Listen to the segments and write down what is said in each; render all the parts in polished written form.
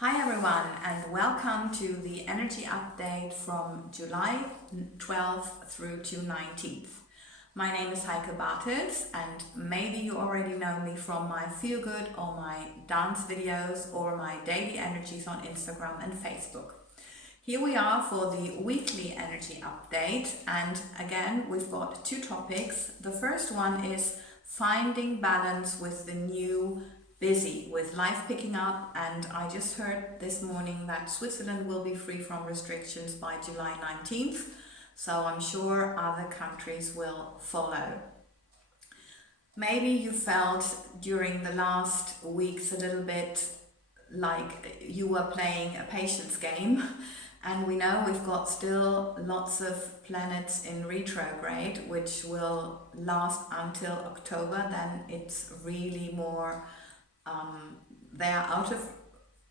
Hi everyone, and welcome to the energy update from July 12th through to 19th. My name is Heike, and maybe you already know me from my feel good or my dance videos or my daily energies on Instagram and Facebook. Here we are for the weekly energy update, and again we've got two topics. The first one is finding balance with the new busy, with life picking up, and I just heard this morning that Switzerland will be free from restrictions by July 19th, so I'm sure other countries will follow. Maybe you felt during the last weeks a little bit like you were playing a patience game, and we know we've got still lots of planets in retrograde which will last until October. Then it's really more they are out of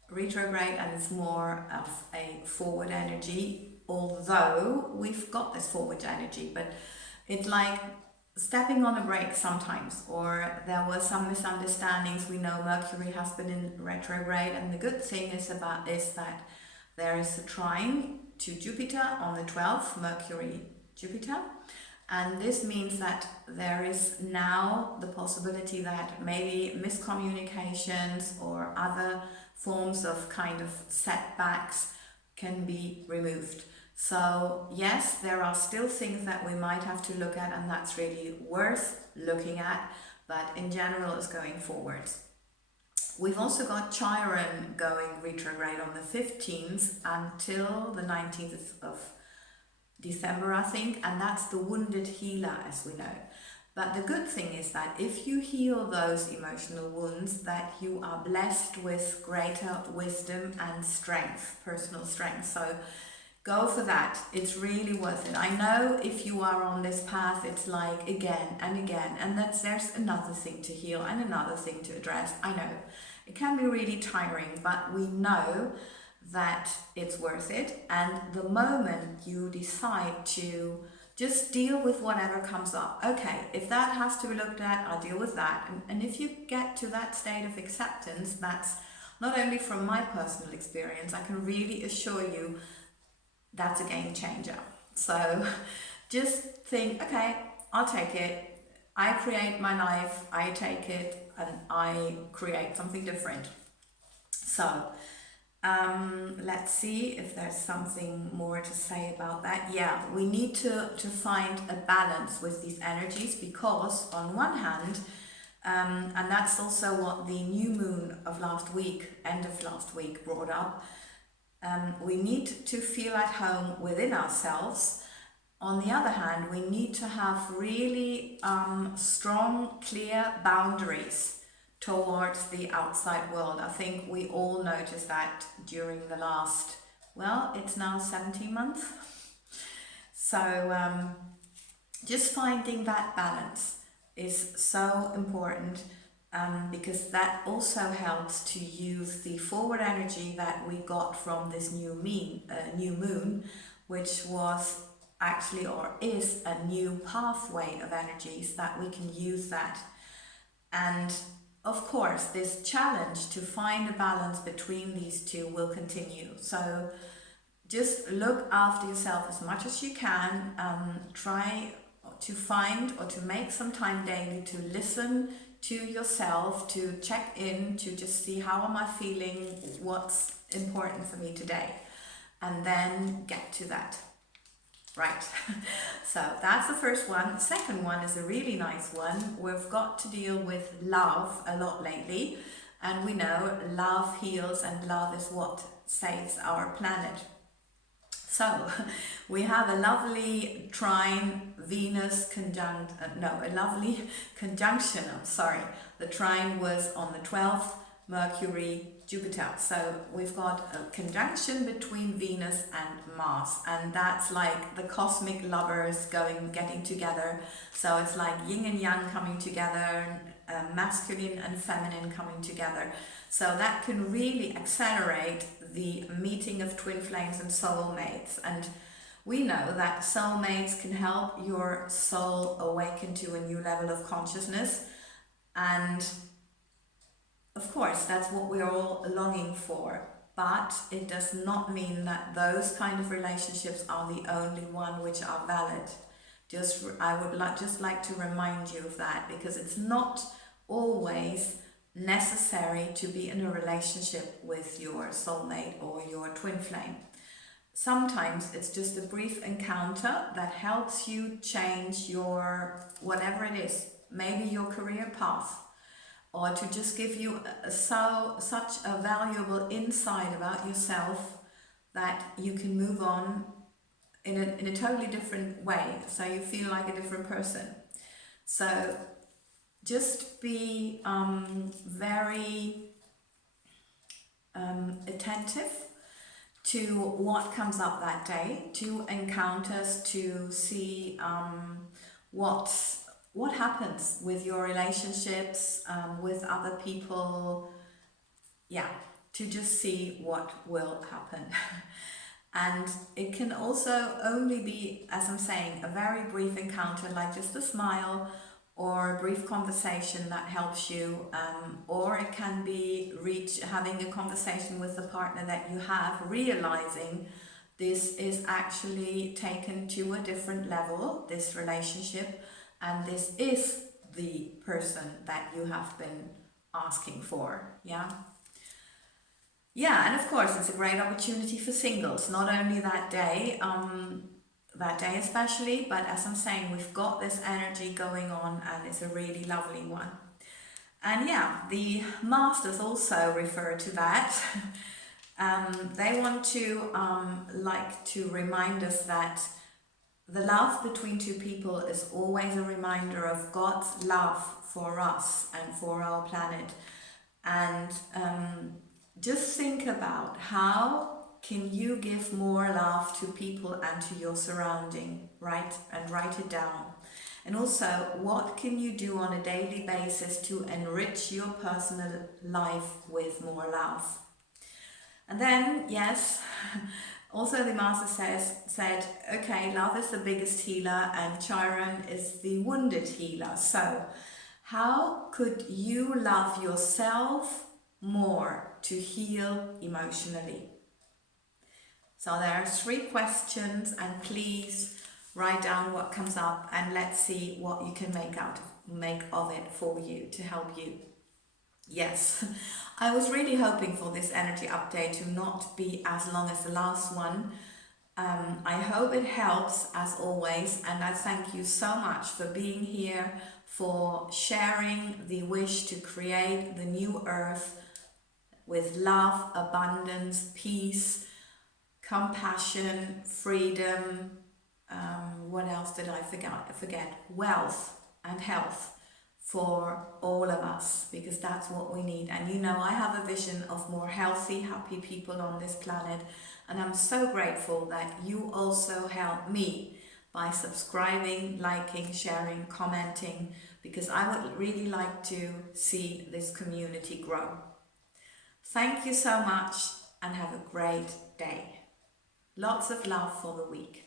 retrograde and it's more of a forward energy, although we've got this forward energy, but it's like stepping on a brake sometimes, or there were some misunderstandings. We know Mercury has been in retrograde, and the good thing is that there is a trine to Jupiter on the 12th, Mercury Jupiter. And this means that there is now the possibility that maybe miscommunications or other forms of kind of setbacks can be removed. So yes, there are still things that we might have to look at, and that's really worth looking at, but in general it's going forward. We've also got Chiron going retrograde on the 15th until the 19th of December, I think, and that's the wounded healer, as we know. But the good thing is that if you heal those emotional wounds, that you are blessed with greater wisdom and strength, personal strength. So go for that. It's really worth it. I know if you are on this path, it's like again and again, and there's another thing to heal and another thing to address. I know it can be really tiring, but we know that it's worth it. And the moment you decide to just deal with whatever comes up, okay, if that has to be looked at, I'll deal with that. And if you get to that state of acceptance, that's not only from my personal experience, I can really assure you that's a game changer. So just think, okay, I'll take it. I create my life, I take it, and I create something different. So let's see if there's something more to say about that. Yeah, we need to find a balance with these energies, because on one hand, and that's also what the new moon of last week, end of last week, brought up, we need to feel at home within ourselves. On the other hand, we need to have really strong, clear boundaries towards the outside world. I think we all noticed that during the last, well, it's now 17 months. So just finding that balance is so important, because that also helps to use the forward energy that we got from this new moon, which was actually, or is, a new pathway of energies that we can use that. And of course, this challenge to find a balance between these two will continue. So just look after yourself as much as you can. Try to find or to make some time daily to listen to yourself, to check in, to just see how am I feeling, what's important for me today, and then get to that. Right, so that's the first one. The second one is a really nice one. We've got to deal with love a lot lately, and we know love heals, and love is what saves our planet. So we have a lovely trine Venus conjunct, a lovely conjunction, I'm sorry. The trine was on the 12th, Mercury Jupiter. So we've got a conjunction between Venus and Mars, and that's like the cosmic lovers getting together. So it's like yin and yang coming together, masculine and feminine coming together. So that can really accelerate the meeting of twin flames and soulmates. And we know that soulmates can help your soul awaken to a new level of consciousness, and of course that's what we're all longing for. but it does not mean that those kind of relationships are the only one which are valid. I would just like to remind you of that, because it's not always necessary to be in a relationship with your soulmate or your twin flame. Sometimes it's just a brief encounter that helps you change your, whatever it is, maybe your career path, or to just give you such a valuable insight about yourself that you can move on in a totally different way, so you feel like a different person. So just be very attentive to what comes up that day, to encounters, to see what happens with your relationships, with other people. Yeah, to just see what will happen. And it can also only be, as I'm saying, a very brief encounter, like just a smile or a brief conversation that helps you, or it can be having a conversation with the partner that you have, realizing this is actually taken to a different level, this relationship, and this is the person that you have been asking for. Yeah, and of course it's a great opportunity for singles, not only that day especially, but as I'm saying, we've got this energy going on and it's a really lovely one. And yeah, the masters also refer to that. They want to like to remind us that the love between two people is always a reminder of God's love for us and for our planet. And just think about how can you give more love to people and to your surrounding, right? And write it down. And also, what can you do on a daily basis to enrich your personal life with more love? And then, yes, also the master said, okay, love is the biggest healer and Chiron is the wounded healer. So how could you love yourself more to heal emotionally? So there are 3 questions, and please write down what comes up and let's see what you can make of it for you to help you. Yes, I was really hoping for this energy update to not be as long as the last one. I hope it helps as always, and I thank you so much for being here, for sharing the wish to create the new earth with love, abundance, peace, compassion, freedom, what else did I forget? Wealth and health for all of us, because that's what we need. And you know, I have a vision of more healthy, happy people on this planet, and I'm so grateful that you also help me by subscribing, liking, sharing, commenting, because I would really like to see this community grow. Thank you so much and have a great day. Lots of love for the week.